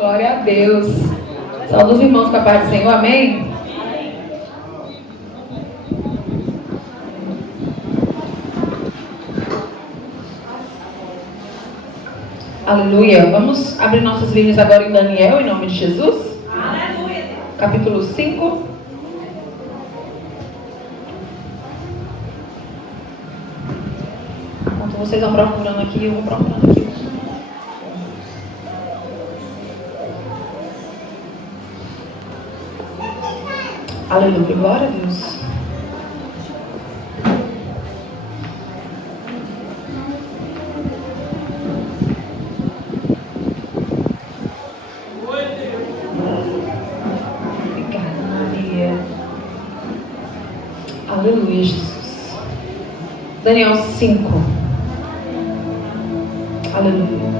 Glória a Deus. Saúde os irmãos com a paz do Senhor, amém? Aleluia. Vamos abrir nossas Bíblias agora em Daniel, em nome de Jesus. Aleluia. Capítulo 5. Enquanto vocês vão procurando aqui, eu vou procurando aqui. Aleluia, glória a Deus. Obrigada, Maria. Aleluia, Jesus. Daniel 5. Aleluia.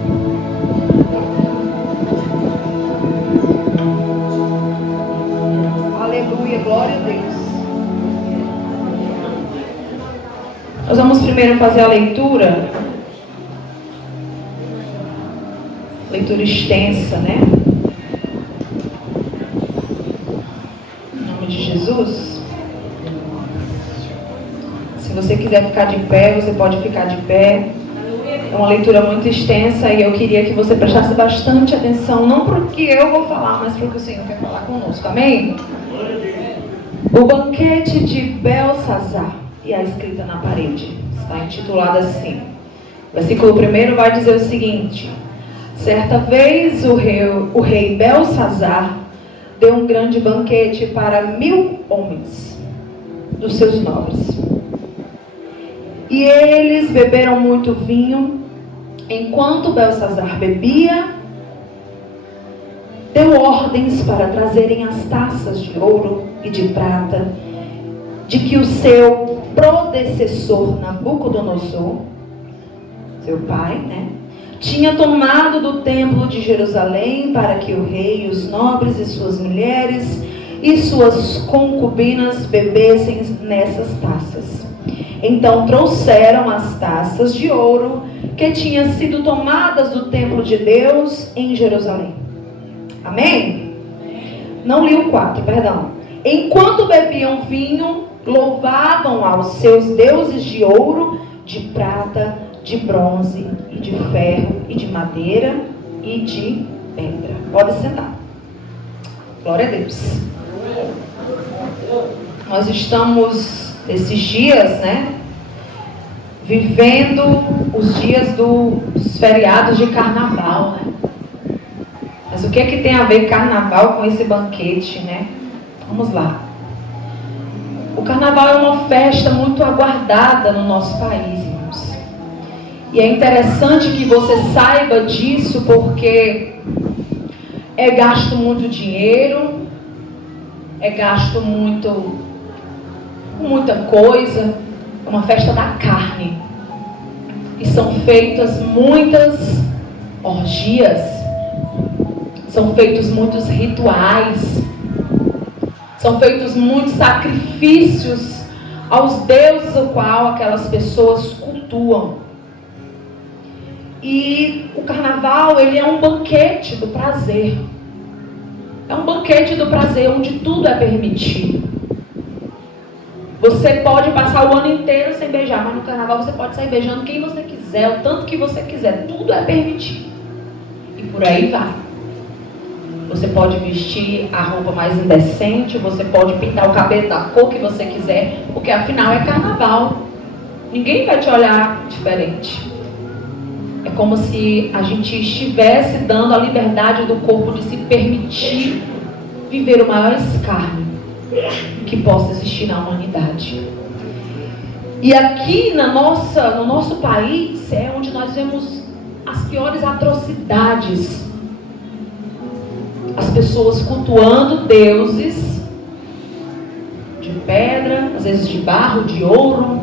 Glória a Deus. Nós vamos primeiro fazer a leitura extensa, né? Em nome de Jesus. Se você quiser ficar de pé, você pode ficar de pé. É uma leitura muito extensa e eu queria que você prestasse bastante atenção, não para o que eu vou falar, mas para o que o Senhor quer falar conosco. Amém? O banquete de Belsazar, e a escrita na parede, está intitulada assim. O versículo 1 vai dizer o seguinte: certa vez o rei Belsazar deu um grande banquete para 1000 homens, dos seus nobres. E eles beberam muito vinho. Enquanto Belsazar bebia, deu ordens para trazerem as taças de ouro e de prata, de que o seu predecessor Nabucodonosor, seu pai, tinha tomado do templo de Jerusalém, para que o rei, os nobres e suas mulheres e suas concubinas bebessem nessas taças. Então trouxeram as taças de ouro que tinham sido tomadas do templo de Deus em Jerusalém. Amém? Não li o 4, perdão. Enquanto bebiam vinho, louvavam aos seus deuses de ouro, de prata, de bronze, e de ferro, e de madeira, e de pedra. Pode sentar. Glória a Deus. Nós estamos, esses dias, vivendo os dias dos feriados de carnaval, Mas o que é que tem a ver carnaval com esse banquete, Vamos lá. O carnaval é uma festa muito aguardada no nosso país, irmãos. E é interessante que você saiba disso, porque é gasto muito dinheiro, é gasto com muita coisa. É uma festa da carne. E são feitas muitas orgias. São feitos muitos rituais. São feitos muitos sacrifícios aos deuses o qual aquelas pessoas cultuam. E o carnaval, ele é um banquete do prazer. É um banquete do prazer onde tudo é permitido. Você pode passar o ano inteiro sem beijar, mas no carnaval você pode sair beijando quem você quiser, o tanto que você quiser. Tudo é permitido. E por aí vai. Você pode vestir a roupa mais indecente, você pode pintar o cabelo da cor que você quiser, porque afinal é carnaval. Ninguém vai te olhar diferente. É como se a gente estivesse dando a liberdade do corpo de se permitir viver o maior escárnio que possa existir na humanidade. E aqui no nosso país é onde nós vemos as piores atrocidades. As pessoas cultuando deuses de pedra, às vezes de barro, de ouro,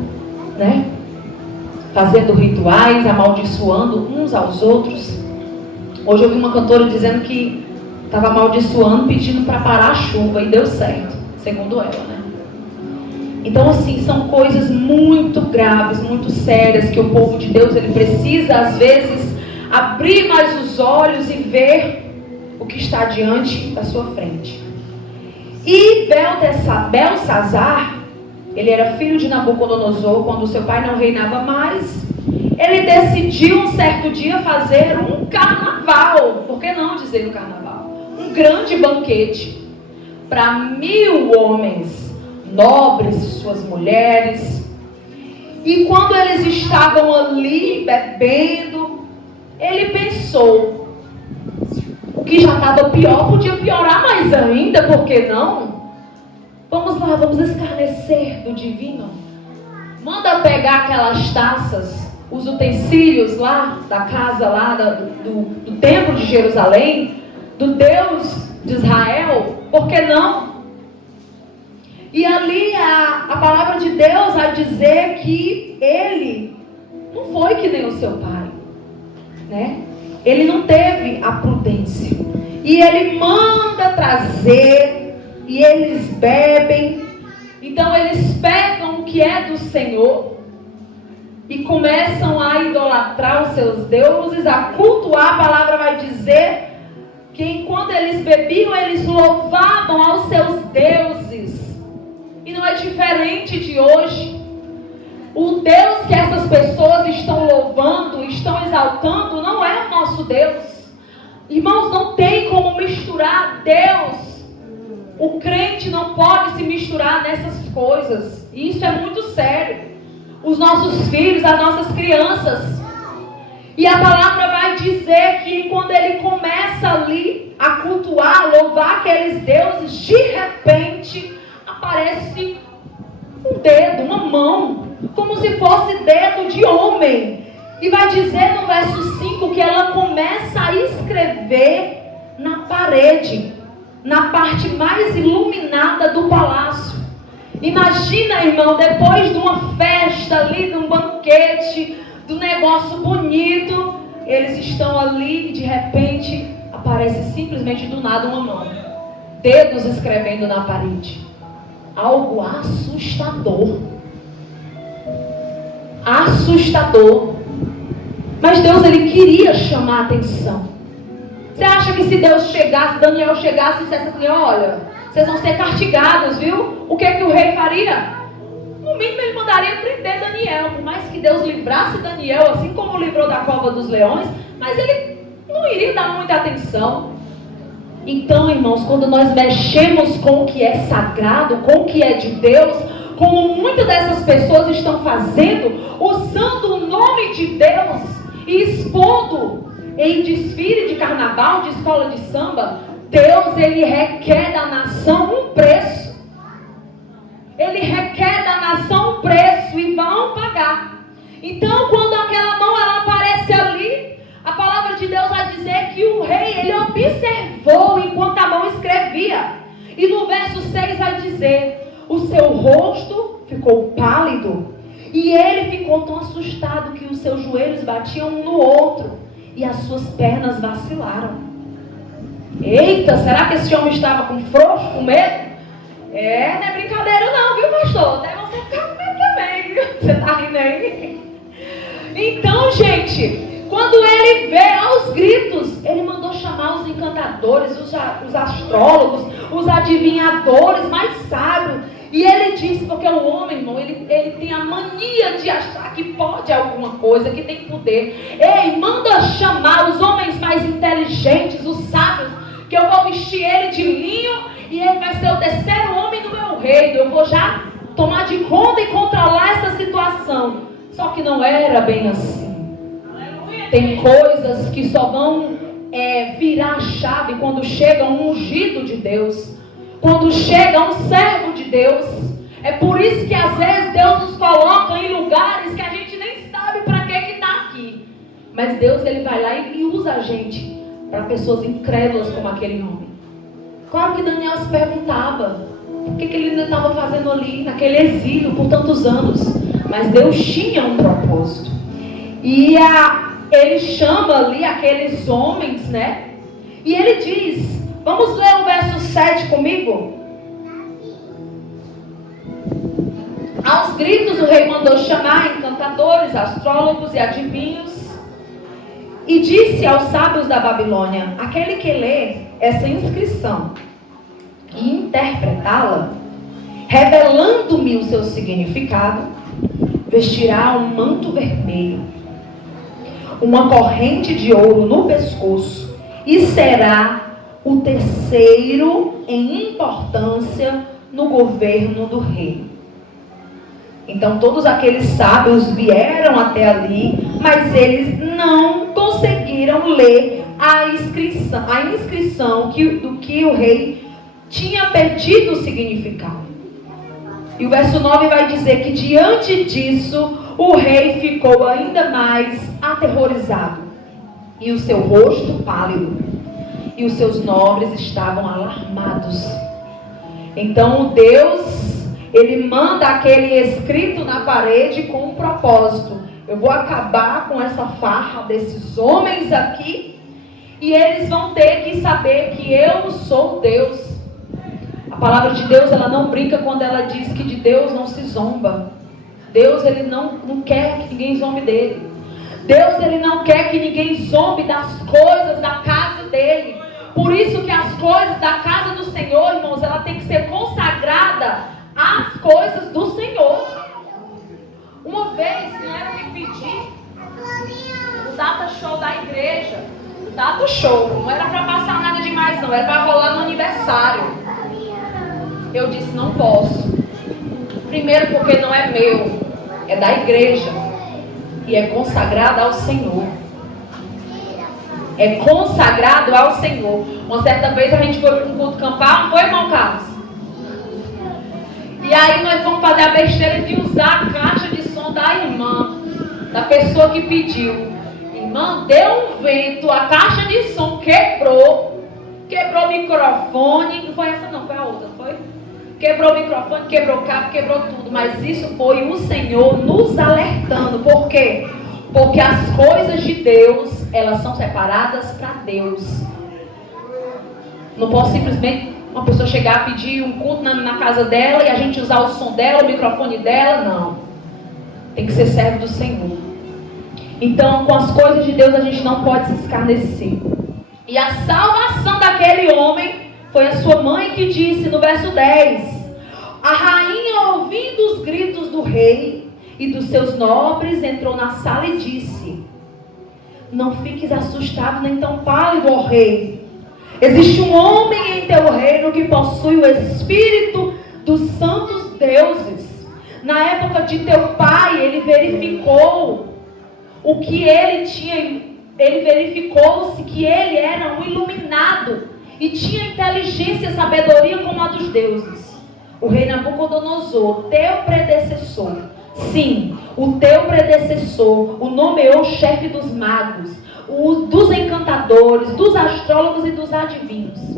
fazendo rituais, amaldiçoando uns aos outros. Hoje eu vi uma cantora dizendo que estava amaldiçoando, pedindo para parar a chuva, e deu certo, segundo ela, Então, assim, são coisas muito graves, muito sérias, que o povo de Deus, ele precisa, às vezes, abrir mais os olhos e ver o que está diante da sua frente. E Belsazar, ele era filho de Nabucodonosor, quando seu pai não reinava mais. Ele decidiu um certo dia fazer um carnaval. Por que não dizer um carnaval? Um grande banquete para 1000 homens nobres, suas mulheres. E quando eles estavam ali bebendo, ele pensou: o que já estava pior podia piorar mais ainda, por que não? Vamos lá, vamos escarnecer do divino. Manda pegar aquelas taças, os utensílios lá da casa, lá do templo de Jerusalém, do Deus de Israel, por que não? E ali a palavra de Deus vai dizer que ele não foi que nem o seu pai, né? Ele não teve a prudência. E ele manda trazer, e eles bebem. Então eles pegam o que é do Senhor e começam a idolatrar os seus deuses, a cultuar. A palavra vai dizer que enquanto eles bebiam, eles louvavam aos seus deuses. E não é diferente de hoje. O Deus que essas pessoas estão louvando, estão exaltando, não é o nosso Deus. Irmãos, não tem como misturar Deus. O crente não pode se misturar nessas coisas. E isso é muito sério. Os nossos filhos, as nossas crianças. E a palavra vai dizer que quando ele começa ali a cultuar, a louvar aqueles deuses, de repente aparece um dedo, uma mão, como se fosse dedo de homem. E vai dizer no verso 5 que ela começa a escrever na parede, na parte mais iluminada do palácio. Imagina, irmão, depois de uma festa ali, de um banquete, do negócio bonito, eles estão ali e de repente aparece simplesmente do nada uma mão, dedos escrevendo na parede. Algo assustador. Assustador. Mas Deus, ele queria chamar a atenção. Você acha que se Deus chegasse, Daniel chegasse e dissesse assim: olha, vocês vão ser castigados, viu? O que é que o rei faria? No mínimo ele mandaria prender Daniel. Por mais que Deus livrasse Daniel, assim como livrou da cova dos leões, mas ele não iria dar muita atenção. Então, irmãos, quando nós mexemos com o que é sagrado, com o que é de Deus, como muitas dessas pessoas estão fazendo, usando o nome de Deus e expondo em desfile de carnaval, de escola de samba, Deus, ele requer da nação um preço. Ele requer da nação um preço e vão pagar. Então, quando aquela mão ela aparece ali, a palavra de Deus vai dizer que o rei, ele observou enquanto a mão escrevia. E no verso 6 vai dizer: o seu rosto ficou pálido e ele ficou tão assustado que os seus joelhos batiam um no outro e as suas pernas vacilaram. Eita, será que esse homem estava com frouxo, com medo? Não é brincadeira não, viu, pastor? Até você ficar com medo também, viu? Você tá rindo aí? Então, gente, quando ele vê aos gritos, ele mandou chamar os encantadores, os astrólogos, os adivinhadores mais sábios. E ele disse, porque o homem, irmão, ele tem a mania de achar que pode alguma coisa, que tem poder. Ei, manda chamar os homens mais inteligentes, os sábios, que eu vou vestir ele de linho e ele vai ser o terceiro homem do meu reino. Eu vou já tomar de conta e controlar essa situação. Só que não era bem assim. Tem coisas que só vão virar a chave quando chega um ungido de Deus, quando chega um servo de Deus. É por isso que às vezes Deus nos coloca em lugares que a gente nem sabe para que está aqui. Mas Deus, ele vai lá e usa a gente para pessoas incrédulas como aquele homem. Claro que Daniel se perguntava o que ele ainda estava fazendo ali naquele exílio por tantos anos. Mas Deus tinha um propósito. E ele chama ali aqueles homens, né? E ele diz, vamos ler o verso 7 comigo? Aos gritos o rei mandou chamar encantadores, astrólogos e adivinhos. E disse aos sábios da Babilônia: aquele que lê essa inscrição e interpretá-la, revelando-me o seu significado, vestirá um manto vermelho, uma corrente de ouro no pescoço, e será o terceiro em importância no governo do rei. Então todos aqueles sábios vieram até ali, mas eles não conseguiram ler a inscrição do que o rei tinha pedido o significado. E o verso 9 vai dizer que diante disso, o rei ficou ainda mais aterrorizado, e o seu rosto pálido, e os seus nobres estavam alarmados. Então o Deus, ele manda aquele escrito na parede com um propósito: eu vou acabar com essa farra desses homens aqui, e eles vão ter que saber que eu sou Deus. A palavra de Deus, ela não brinca quando ela diz que de Deus não se zomba. Deus, ele não quer que ninguém zombe dele. Deus, ele não quer que ninguém zombe das coisas da casa dele. Por isso que as coisas da casa do Senhor, irmãos, ela tem que ser consagrada às coisas do Senhor. Uma vez vieram me pedir o data show da igreja. Data show, não era para passar nada demais não, era para rolar no aniversário. Eu disse: não posso. Primeiro porque não é meu, é da igreja, e é consagrado ao Senhor. É consagrado ao Senhor. Uma certa vez a gente foi para um culto campal, não foi, irmão Carlos? E aí nós vamos fazer a besteira de usar a caixa de som da irmã, da pessoa que pediu. Irmã, deu um vento, a caixa de som quebrou o microfone. Não foi essa não, foi a outra, não foi? Quebrou o microfone, quebrou o cabo, quebrou tudo. Mas isso foi o Senhor nos alertando. Por quê? Porque as coisas de Deus, elas são separadas para Deus. Não posso simplesmente uma pessoa chegar a pedir um culto na casa dela e a gente usar o som dela, o microfone dela. Não. Tem que ser servo do Senhor. Então, com as coisas de Deus, a gente não pode se escarnecer. E a salvação daquele homem foi a sua mãe que disse no verso 10: a rainha, ouvindo os gritos do rei e dos seus nobres, entrou na sala e disse: não fiques assustado nem tão pálido, ó rei. Existe um homem em teu reino que possui o espírito dos santos deuses. Na época de teu pai, ele verificou o que ele tinha. Ele verificou-se que ele era um iluminado e tinha inteligência e sabedoria como a dos deuses. O rei Nabucodonosor, teu predecessor, sim, o teu predecessor, o nomeou chefe dos magos, dos encantadores, dos astrólogos e dos adivinhos.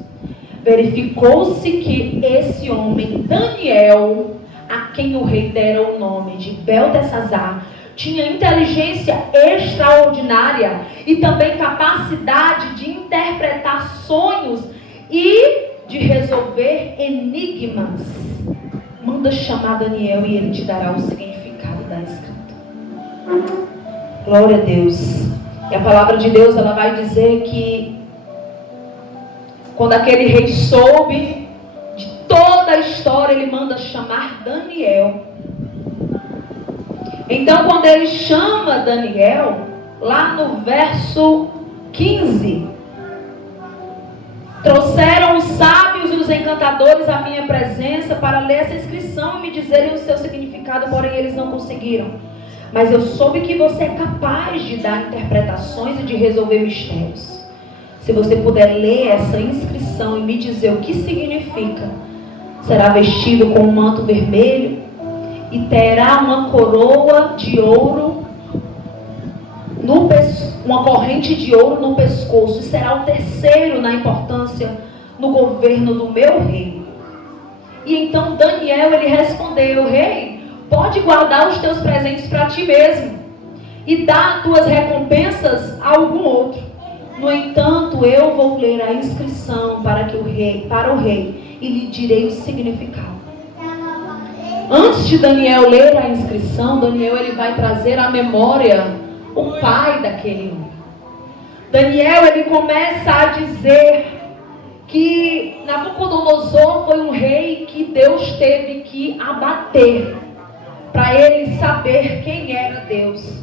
Verificou-se que esse homem, Daniel, a quem o rei dera o nome de Beltesazar, tinha inteligência extraordinária e também capacidade de interpretar sonhos e de resolver enigmas. Manda chamar Daniel e ele te dará o significado da escrita. Glória a Deus. E a palavra de Deus, ela vai dizer que quando aquele rei soube de toda a história, ele manda chamar Daniel. Então, quando ele chama Daniel, lá no verso 15, trouxeram os sábios e os encantadores à minha presença para ler essa inscrição e me dizerem o seu significado, porém eles não conseguiram. Mas eu soube que você é capaz de dar interpretações e de resolver mistérios. Se você puder ler essa inscrição e me dizer o que significa, será vestido com um manto vermelho e terá uma coroa de ouro, uma corrente de ouro no pescoço, e será o terceiro na importância no governo do meu rei. E então Daniel, ele respondeu: rei, pode guardar os teus presentes para ti mesmo e dar as tuas recompensas a algum outro. No entanto, eu vou ler a inscrição para o rei e lhe direi o significado. Antes de Daniel ler a inscrição, Daniel, ele vai trazer à memória o pai daquele homem. Daniel, ele começa a dizer que Nabucodonosor foi um rei que Deus teve que abater para ele saber quem era Deus.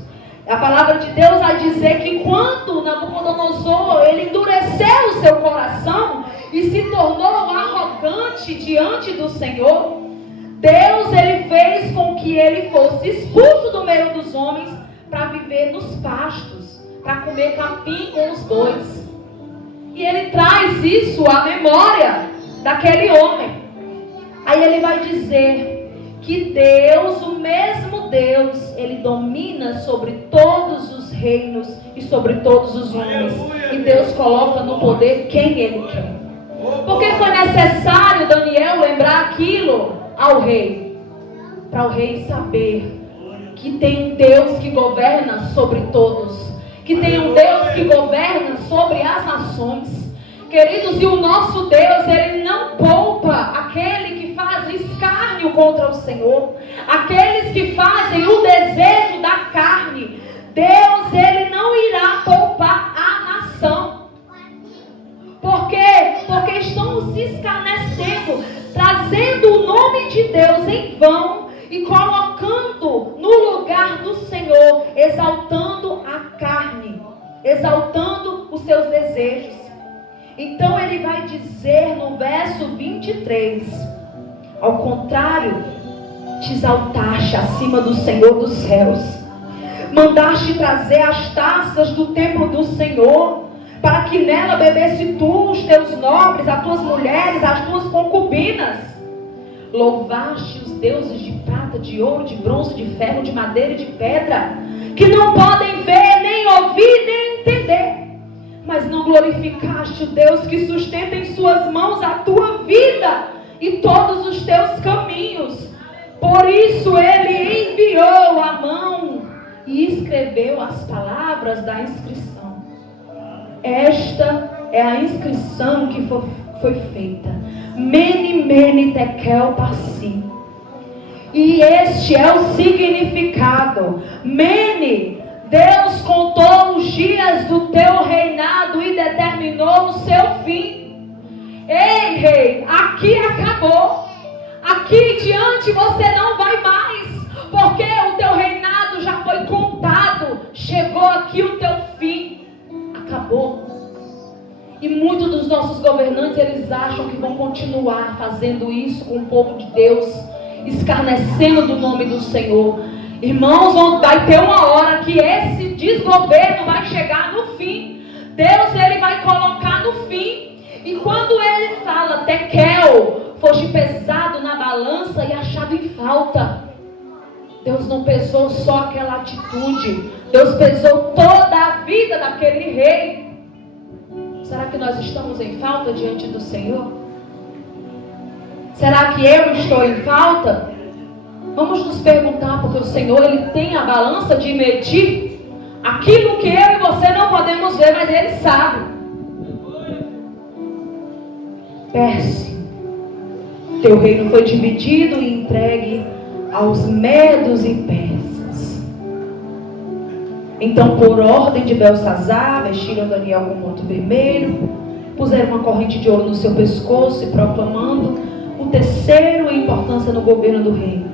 A palavra de Deus vai dizer que quando Nabucodonosor ele endureceu o seu coração e se tornou arrogante diante do Senhor, Deus ele fez com que ele fosse expulso do meio dos homens para viver nos pastos, para comer capim com os bois. E ele traz isso à memória daquele homem. Aí ele vai dizer que Deus, o mesmo Deus, ele domina sobre todos os reinos e sobre todos os homens. E Deus coloca no poder quem ele quer. Porque foi necessário Daniel lembrar aquilo ao rei, para o rei saber que tem um Deus que governa sobre todos, que tem um Deus que governa sobre as nações. Queridos, e o nosso Deus, ele não poupa aquele que faz escárnio contra o Senhor, aqueles que fazem o desejo da carne. Deus, ele não irá poupar a nação. Por quê? Porque estão se escarnecendo, trazendo o nome de Deus em vão e colocando no lugar do Senhor, exaltando a carne, exaltando os seus desejos. Então ele vai dizer no verso 23, ao contrário, te exaltaste acima do Senhor dos céus, mandaste trazer as taças do templo do Senhor, para que nela bebesse tu, os teus nobres, as tuas mulheres, as tuas concubinas. Louvaste os deuses de prata, de ouro, de bronze, de ferro, de madeira e de pedra, que não podem ver, nem ouvir, nem entender. Mas não glorificaste o Deus que sustenta em suas mãos a tua vida e todos os teus caminhos. Por isso ele enviou a mão e escreveu as palavras da inscrição. Esta é a inscrição que foi feita. Mene, mene, tekel, parsim. E este é o significado. Mene, Deus contou os dias do teu reinado e determinou o seu fim. Ei, rei, aqui acabou. Aqui diante você não vai mais, porque o teu reinado já foi contado. Chegou aqui o teu fim. Acabou. E muitos dos nossos governantes, eles acham que vão continuar fazendo isso com o povo de Deus, escarnecendo do nome do Senhor. Irmãos, vai ter uma hora que esse desgoverno vai chegar no fim. Deus, ele vai colocar no fim. E quando ele fala, tekel, foste pesado na balança e achado em falta. Deus não pesou só aquela atitude. Deus pesou toda a vida daquele rei. Será que nós estamos em falta diante do Senhor? Será que eu estou em falta? Vamos nos perguntar, porque o Senhor, ele tem a balança de medir aquilo que eu e você não podemos ver, mas ele sabe. Perse, teu reino foi dividido e entregue aos medos e persas. Então, por ordem de Belsazar, vestiram Daniel com manto vermelho, puseram uma corrente de ouro no seu pescoço e proclamando o terceiro em importância no governo do reino.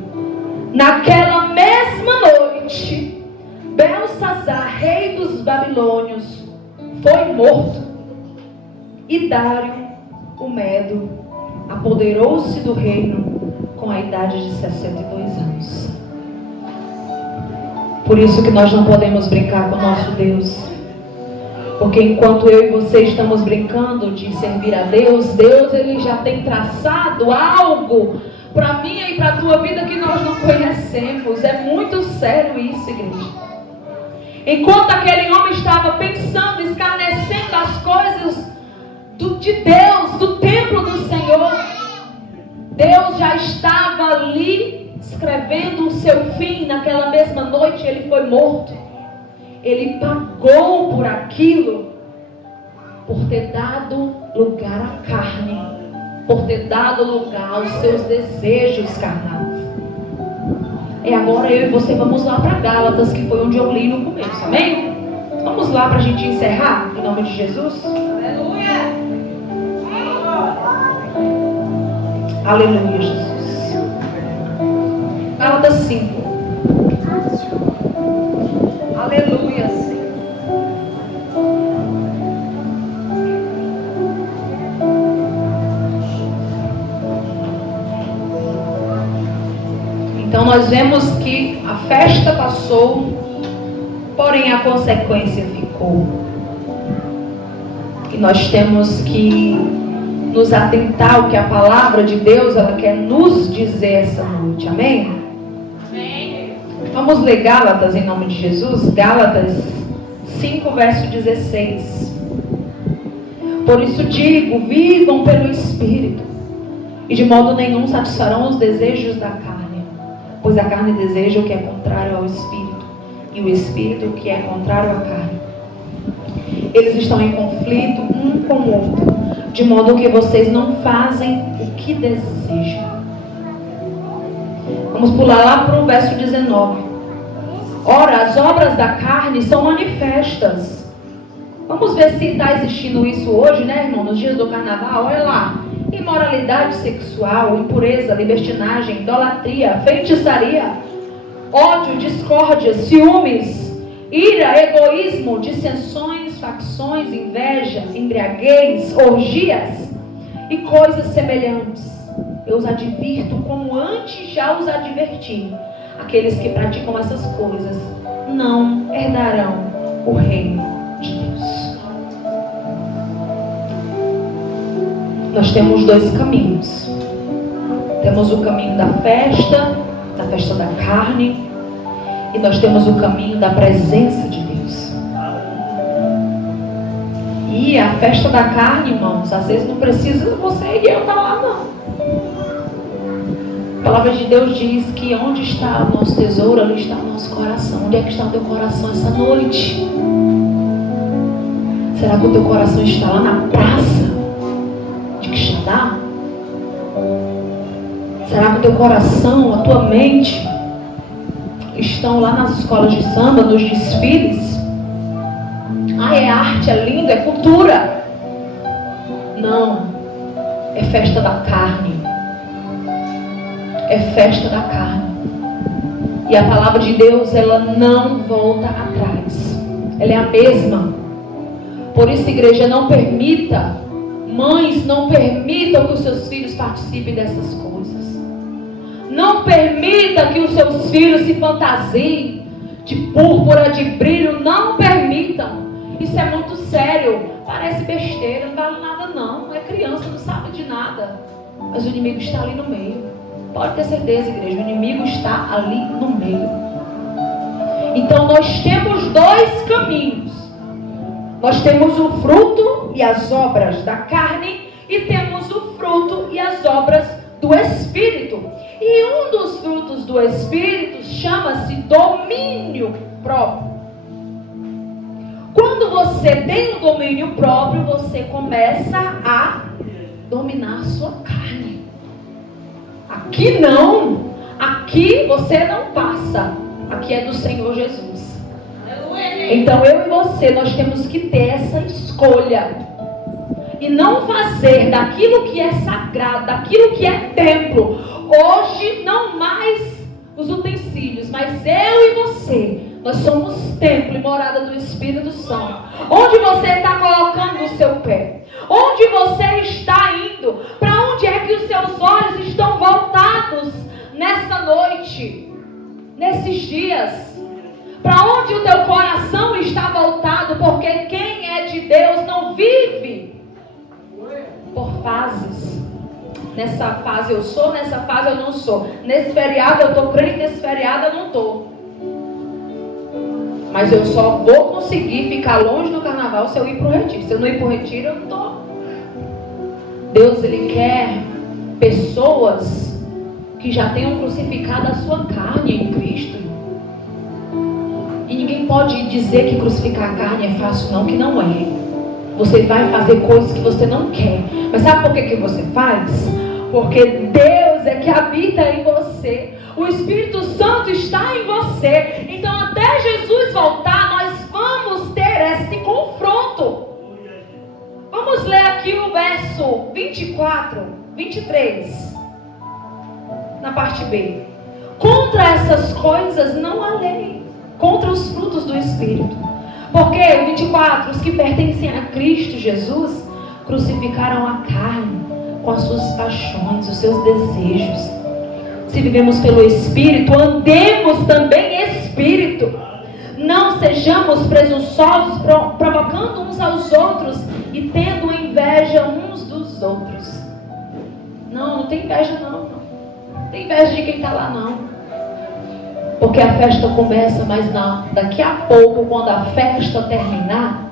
Naquela mesma noite, Belsazar, rei dos babilônios, foi morto. E Dário, o Medo, apoderou-se do reino com a idade de 62 anos. Por isso que nós não podemos brincar com o nosso Deus. Porque enquanto eu e você estamos brincando de servir a Deus, Deus, ele já tem traçado algo para mim e para a tua vida que nós não conhecemos. É muito sério isso, igreja. Enquanto aquele homem estava pensando, escarnecendo as coisas de Deus, do templo do Senhor, Deus já estava ali escrevendo o seu fim. Naquela mesma noite ele foi morto. Ele pagou por aquilo, por ter dado lugar à carne, por ter dado lugar aos seus desejos carnais. E agora eu e você vamos lá para Gálatas, que foi onde eu li no começo, amém? Vamos lá para a gente encerrar. Em nome de Jesus. Aleluia. Aleluia, Jesus. Gálatas 5. Aleluia, Senhor. Então nós vemos que a festa passou, porém a consequência ficou. E nós temos que nos atentar ao que a palavra de Deus ela quer nos dizer essa noite. Amém? Amém. Vamos ler Gálatas em nome de Jesus. Gálatas 5, verso 16. Por isso digo, vivam pelo Espírito, e de modo nenhum satisfarão os desejos da carne, pois a carne deseja o que é contrário ao Espírito, e o Espírito o que é contrário à carne. Eles estão em conflito um com o outro, de modo que vocês não fazem o que desejam. Vamos pular lá para o verso 19. Ora, as obras da carne são manifestas. Vamos ver se está existindo isso hoje, né, irmão? Nos dias do carnaval, olha lá. Imoralidade sexual, impureza, libertinagem, idolatria, feitiçaria, ódio, discórdia, ciúmes, ira, egoísmo, dissensões, facções, inveja, embriaguez, orgias e coisas semelhantes. Eu os advirto como antes já os adverti. Aqueles que praticam essas coisas não herdarão o reino de Deus. Nós temos dois caminhos. Temos o caminho da festa da carne, e nós temos o caminho da presença de Deus. E a festa da carne, irmãos, às vezes não precisa você e eu estar lá, não. A palavra de Deus diz que onde está o nosso tesouro, ali está o nosso coração. Onde é que está o teu coração essa noite? Será que o teu coração está lá na praça de Quixadá? Será que o teu coração, a tua mente estão lá nas escolas de samba, nos desfiles? Ah, é arte, é lindo, é cultura. Não, é festa da carne. É festa da carne. E a palavra de Deus, ela não volta atrás. Ela é a mesma. Por isso, igreja, não permita, mães, não permitam que os seus filhos participem dessas coisas. Não permita que os seus filhos se fantasiem de púrpura, de brilho. Não permitam. Isso é muito sério. Parece besteira, não vale nada não. É criança, não sabe de nada. Mas o inimigo está ali no meio. Pode ter certeza, igreja, o inimigo está ali no meio. Então nós temos dois caminhos. Nós temos o fruto e as obras da carne, e temos o fruto e as obras do Espírito. E um dos frutos do Espírito chama-se domínio próprio. Quando você tem o domínio próprio, você começa a dominar a sua carne. Aqui não. Aqui você não passa. Aqui é do Senhor Jesus. Então eu e você, nós temos que ter essa escolha. E não fazer daquilo que é sagrado, daquilo que é templo. Hoje não mais os utensílios, mas eu e você, nós somos templo e morada do Espírito Santo. Onde você está colocando o seu pé? Onde você está indo? Para onde é que os seus olhos estão voltados nessa noite? Nesses dias? Para onde o teu coração está voltado? Porque quem é de Deus não vive por fases. Nessa fase eu sou, nessa fase eu não sou. Nesse feriado eu estou crente, nesse feriado eu não estou. Mas eu só vou conseguir ficar longe do carnaval se eu ir para o retiro. Se eu não ir para o retiro, eu não estou. Deus, Ele quer pessoas que já tenham crucificado a sua carne em Cristo. E ninguém pode dizer que crucificar a carne é fácil, não, que não é. Você vai fazer coisas que você não quer. Mas sabe por que você faz? Porque Deus é que habita em você. O Espírito Santo está em você. Então até Jesus voltar, nós vamos ter esse confronto. Vamos ler aqui o verso 24, 23, na parte B. Contra essas coisas não há lei, contra os frutos do Espírito. Porque, 24, os que pertencem a Cristo Jesus crucificaram a carne com as suas paixões, os seus desejos. Se vivemos pelo Espírito, andemos também Espírito. Não sejamos presunçosos, provocando uns aos outros e tendo inveja uns dos outros. Não tem inveja não. Não tem inveja de quem está lá não. Porque a festa começa, mas não. Daqui a pouco, quando a festa terminar,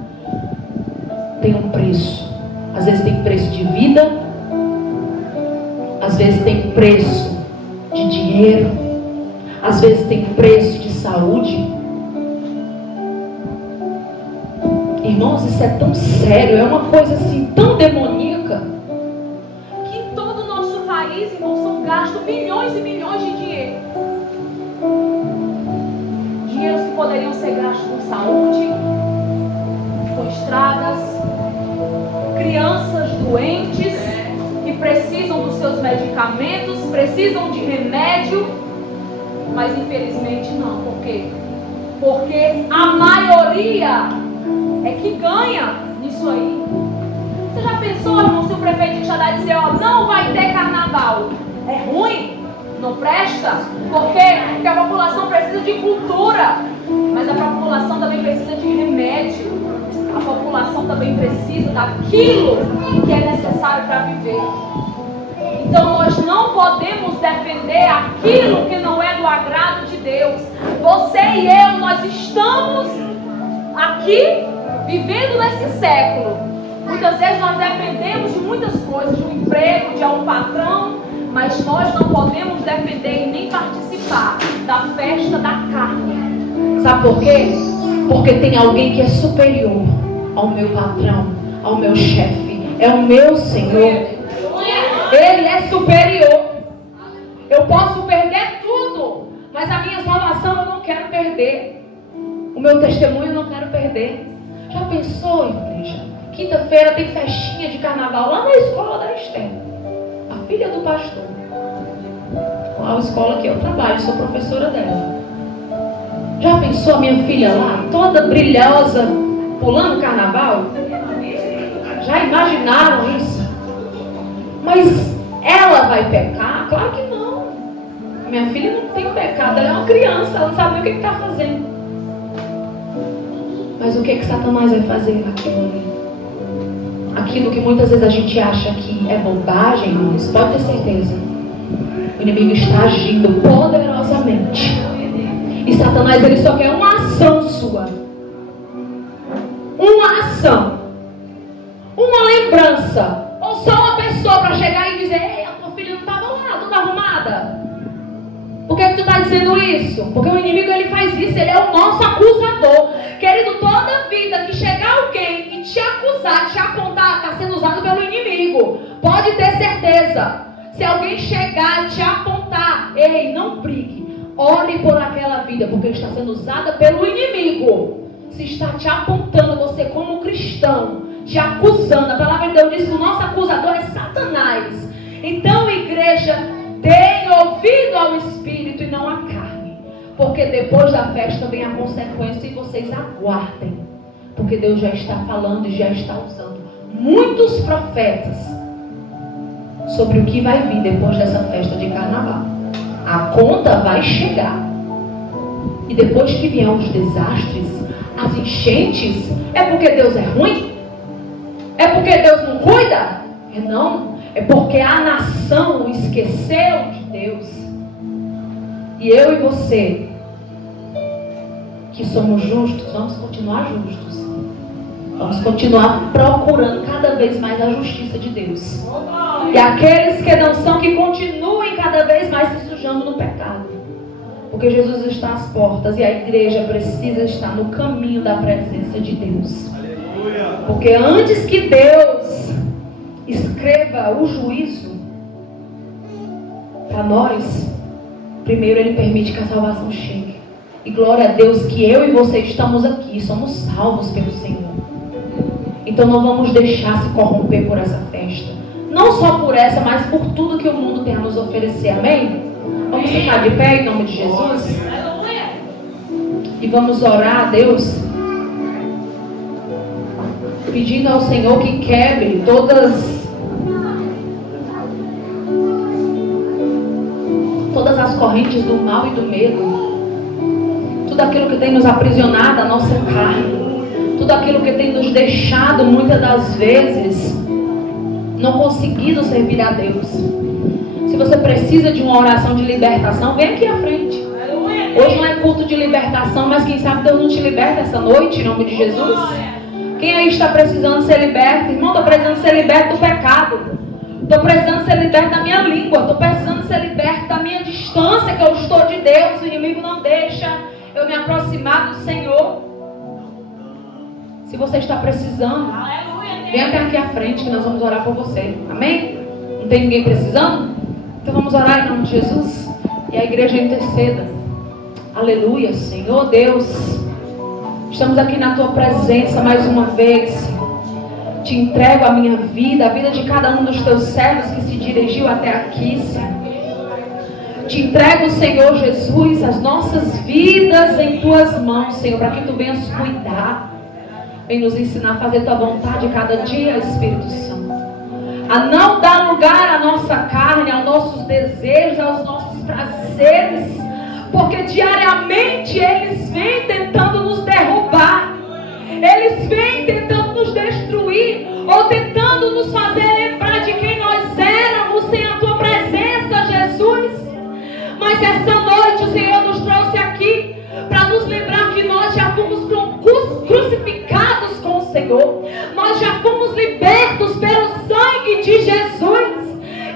tem um preço. Às vezes tem preço de vida, às vezes tem preço de dinheiro, às vezes tem preço de saúde. Irmãos, isso é tão sério, é uma coisa assim tão demoníaca, que em todo o nosso país, irmãos, são gastos milhões e milhões de dinheiro. Dinheiros que poderiam ser gastos com saúde, com estradas, crianças doentes que precisam dos seus medicamentos, precisam de remédio, mas infelizmente não. Por quê? Porque a maioria é que ganha nisso aí. Você já pensou, irmão, se o prefeito de Xadá dizer, ó, não vai ter carnaval? É ruim? Não presta? Por quê? Porque a população precisa de cultura, mas a população também precisa de remédio. A população também precisa daquilo que é necessário para viver. Então nós não podemos defender aquilo que não é do agrado de Deus. Você e eu, nós estamos aqui vivendo nesse século. Muitas vezes nós dependemos de muitas coisas, de um emprego, de um patrão, mas nós não podemos defender e nem participar da festa da carne. Sabe por quê? Porque tem alguém que é superior ao meu patrão, ao meu chefe. É o meu Senhor. Ele é superior. Eu posso perder tudo, mas a minha salvação eu não quero perder. O meu testemunho eu não quero perder. Já pensou, igreja? Quinta-feira tem festinha de carnaval lá na escola da Esther, a filha do pastor. A escola que eu trabalho, sou professora dela. Já pensou a minha filha lá, toda brilhosa, pulando carnaval? Já imaginaram isso? Mas ela vai pecar? Claro que não. Minha filha não tem pecado, ela é uma criança, ela não sabe nem o que está fazendo. Mas o que Satanás vai fazer naquilo ali? Aquilo que muitas vezes a gente acha que é bobagem, irmãos, pode ter certeza. O inimigo está agindo poderosamente. E Satanás, ele só quer uma ação sua. Uma ação. Uma lembrança. Ou só uma pessoa para chegar e dizer, ei, a tua filha não estava lá, toda arrumada. Por que tu está dizendo isso? Porque o inimigo, ele faz isso, ele é o nosso acusador. Querido, toda vida que chegar alguém e te acusar, te apontar, está sendo usado pelo inimigo. Pode ter certeza. Se alguém chegar e te apontar, ei, não brigue. Ore por aquela vida, porque está sendo usada pelo inimigo. Se está te apontando, você como cristão, te acusando. A palavra de Deus diz que o nosso acusador é Satanás. Então, igreja, deem ouvido ao Espírito e não à carne. Porque depois da festa vem a consequência e vocês aguardem. Porque Deus já está falando e já está usando muitos profetas sobre o que vai vir depois dessa festa de carnaval. A conta vai chegar. E depois que vier os desastres, as enchentes, é porque Deus é ruim? É porque Deus não cuida? É não. É porque a nação esqueceu de Deus. E eu e você, que somos justos, vamos continuar justos. Vamos continuar procurando cada vez mais a justiça de Deus. E aqueles que não são, que continuem cada vez mais se sujando no pecado. Porque Jesus está às portas e a igreja precisa estar no caminho da presença de Deus. Porque antes que Deus escreva o juízo para nós, primeiro Ele permite que a salvação chegue. E glória a Deus que eu e você estamos aqui, somos salvos pelo Senhor. Então não vamos deixar se corromper por essa festa. Não só por essa, mas por tudo que o mundo tem a nos oferecer. Amém? Vamos ficar de pé em nome de Jesus. E vamos orar a Deus, pedindo ao Senhor que quebre todas as correntes do mal e do medo. Tudo aquilo que tem nos aprisionado a nossa carne. Tudo aquilo que tem nos deixado muitas das vezes não conseguido servir a Deus. Se você precisa de uma oração de libertação, vem aqui à frente. Hoje não é culto de libertação, mas quem sabe Deus não te liberta essa noite, em nome de Jesus. Quem aí está precisando ser liberto? Irmão, estou precisando ser liberto do pecado. Estou precisando ser liberto da minha língua. Estou precisando ser liberto da minha distância que eu estou de Deus. O inimigo não deixa eu me aproximar do Senhor. Se você está precisando, vem até aqui à frente que nós vamos orar por você. Amém? Não tem ninguém precisando? Então vamos orar em nome de Jesus. E a igreja interceda. Aleluia, Senhor Deus. Estamos aqui na Tua presença mais uma vez, Senhor. Te entrego a minha vida, a vida de cada um dos Teus servos que se dirigiu até aqui, Senhor. Te entrego, Senhor Jesus, as nossas vidas em Tuas mãos, Senhor, para que Tu venhas cuidar. Vem nos ensinar a fazer Tua vontade cada dia, Espírito Santo. A não dar lugar à nossa carne, aos nossos desejos, aos nossos prazeres. Porque diariamente eles vêm tentando nos derrubar. Eles vêm tentando nos destruir. Ou tentando nos fazer lembrar de quem nós éramos sem a Tua presença, Jesus. Mas essa noite o Senhor nos trouxe aqui para nos lembrar que nós já fomos crucificados com o Senhor. Nós já fomos libertos pelo sangue de Jesus.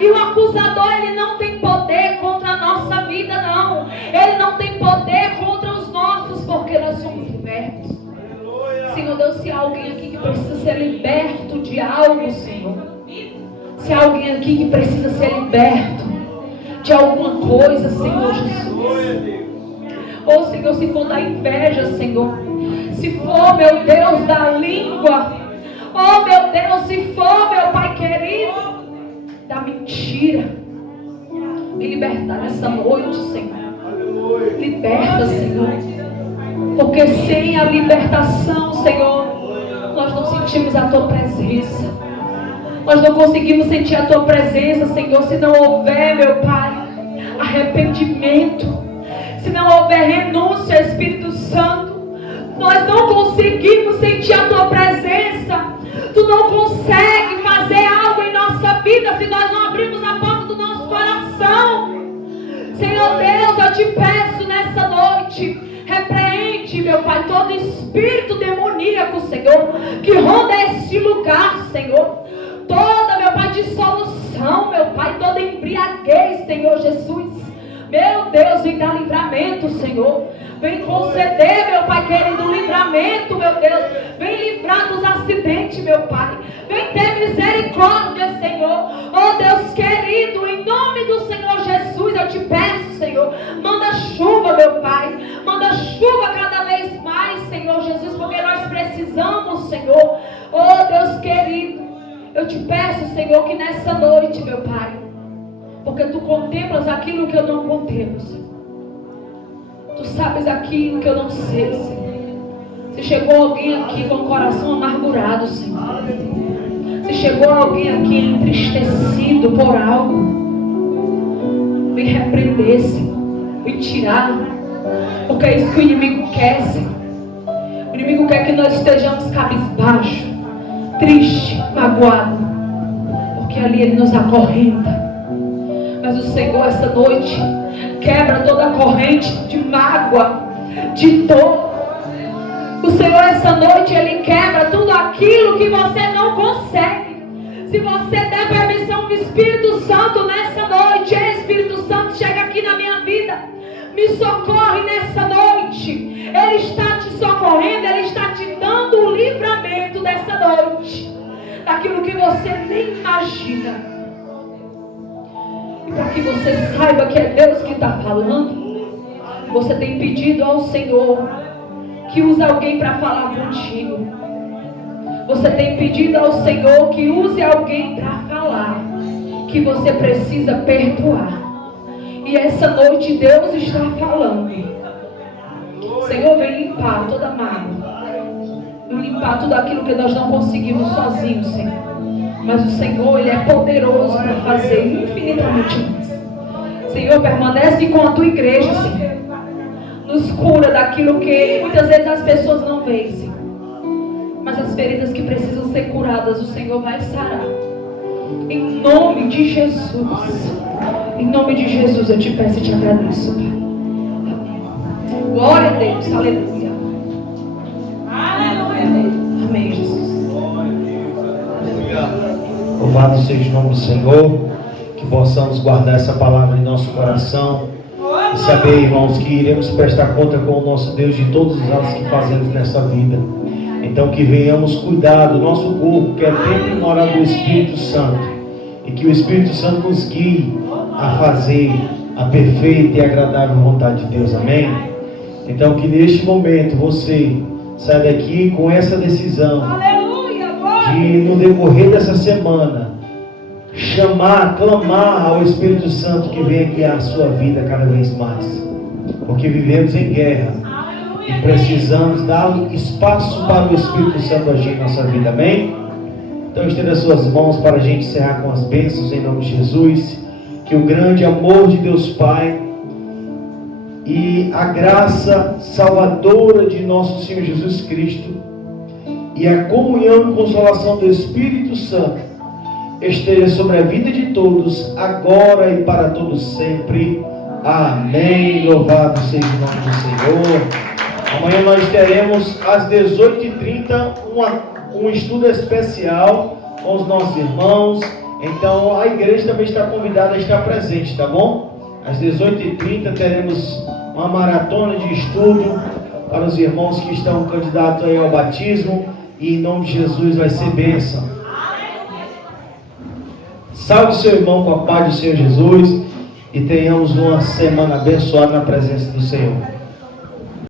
E o acusador, ele não tem poder contra a nossa vida, não. Ele não tem poder contra os nossos, porque nós somos libertos. Senhor Deus, se há alguém aqui que precisa ser liberto de algo, Senhor. Se há alguém aqui que precisa ser liberto de alguma coisa, Senhor Jesus. Ou, Senhor, se for da inveja, Senhor. Se for, meu Deus, da língua. Oh, meu Deus, se for, meu Pai querido, da mentira. Me liberta nessa noite, Senhor. Liberta, Senhor. Porque sem a libertação, Senhor, nós não sentimos a Tua presença. Nós não conseguimos sentir a Tua presença, Senhor, se não houver, meu Pai, arrependimento. Se não houver renúncia, Espírito Santo. Nós não conseguimos sentir a Tua presença. Tu não consegue fazer algo em nossa vida se nós não abrirmos a porta do nosso coração. Senhor Deus, eu te peço nessa noite, repreende, meu Pai, todo espírito demoníaco, Senhor, que ronda este lugar, Senhor. Toda, meu Pai, dissolução, meu Pai, toda embriaguez, Senhor Jesus. Meu Deus, vem dar livramento, Senhor. Vem conceder, meu Pai querido, livramento, meu Deus. Vem livrar dos acidentes, meu Pai. Vem ter misericórdia, Senhor. Oh, Deus querido, em nome do Senhor Jesus, eu te peço, Senhor. Manda chuva, meu Pai. Manda chuva cada vez mais, Senhor Jesus, porque nós precisamos, Senhor. Oh, Deus querido, eu te peço, Senhor, que nessa noite, meu Pai, porque Tu contemplas aquilo que eu não contemplo, Senhor. Tu sabes aquilo que eu não sei, Senhor. Se chegou alguém aqui com o coração amargurado, Senhor. Se chegou alguém aqui entristecido por algo, me repreender, Senhor. Me tirar. Porque é isso que o inimigo quer, Senhor. O inimigo quer que nós estejamos cabisbaixo, triste, magoado. Porque ali ele nos acorrenta. Mas o Senhor, essa noite, quebra toda a corrente de mágoa, de dor. O Senhor, essa noite, Ele quebra tudo aquilo que você não consegue. Se você der permissão do Espírito Santo nessa noite, Espírito Santo, chega aqui na minha vida, me socorre nessa noite. Ele está te socorrendo, Ele está te dando o livramento dessa noite, daquilo que você nem imagina. E para que você saiba que é Deus que está falando, você tem pedido ao Senhor que use alguém para falar contigo. Você tem pedido ao Senhor que use alguém para falar que você precisa perdoar. E essa noite Deus está falando. Senhor, vem limpar toda mágoa. Vem limpar tudo aquilo que nós não conseguimos sozinhos, Senhor. Mas o Senhor, Ele é poderoso para fazer infinitamente mais. Senhor, permanece com a tua igreja, Senhor. Nos cura daquilo que muitas vezes as pessoas não veem, Senhor. Mas as feridas que precisam ser curadas, o Senhor vai sarar. Em nome de Jesus. Em nome de Jesus eu te peço e te agradeço, Pai. Amém. Glória a Deus. Aleluia. Aleluia. Amém, Jesus. Louvado seja o nome do Senhor. Que possamos guardar essa palavra em nosso coração. E saber, irmãos, que iremos prestar conta com o nosso Deus de todos os atos que fazemos nessa vida. Então que venhamos cuidar do nosso corpo, que é templo e morada do Espírito Santo. E que o Espírito Santo nos guie a fazer a perfeita e agradável vontade de Deus. Amém? Então que neste momento você saia daqui com essa decisão de, no decorrer dessa semana, chamar, clamar ao Espírito Santo que venha guiar a sua vida cada vez mais. Porque vivemos em guerra e precisamos dar espaço para o Espírito Santo agir em nossa vida. Amém? Então estenda as suas mãos para a gente encerrar com as bênçãos em nome de Jesus. Que o grande amor de Deus Pai e a graça salvadora de nosso Senhor Jesus Cristo e a comunhão e consolação do Espírito Santo esteja sobre a vida de todos, agora e para todos sempre. Amém. Louvado seja o nome do Senhor. Amanhã nós teremos às 18h30 um estudo especial com os nossos irmãos. Então a igreja também está convidada a estar presente, tá bom? Às 18h30 teremos uma maratona de estudo para os irmãos que estão candidatos aí ao batismo. E em nome de Jesus vai ser bênção. Salve seu irmão com a paz do Senhor Jesus. E tenhamos uma semana abençoada na presença do Senhor.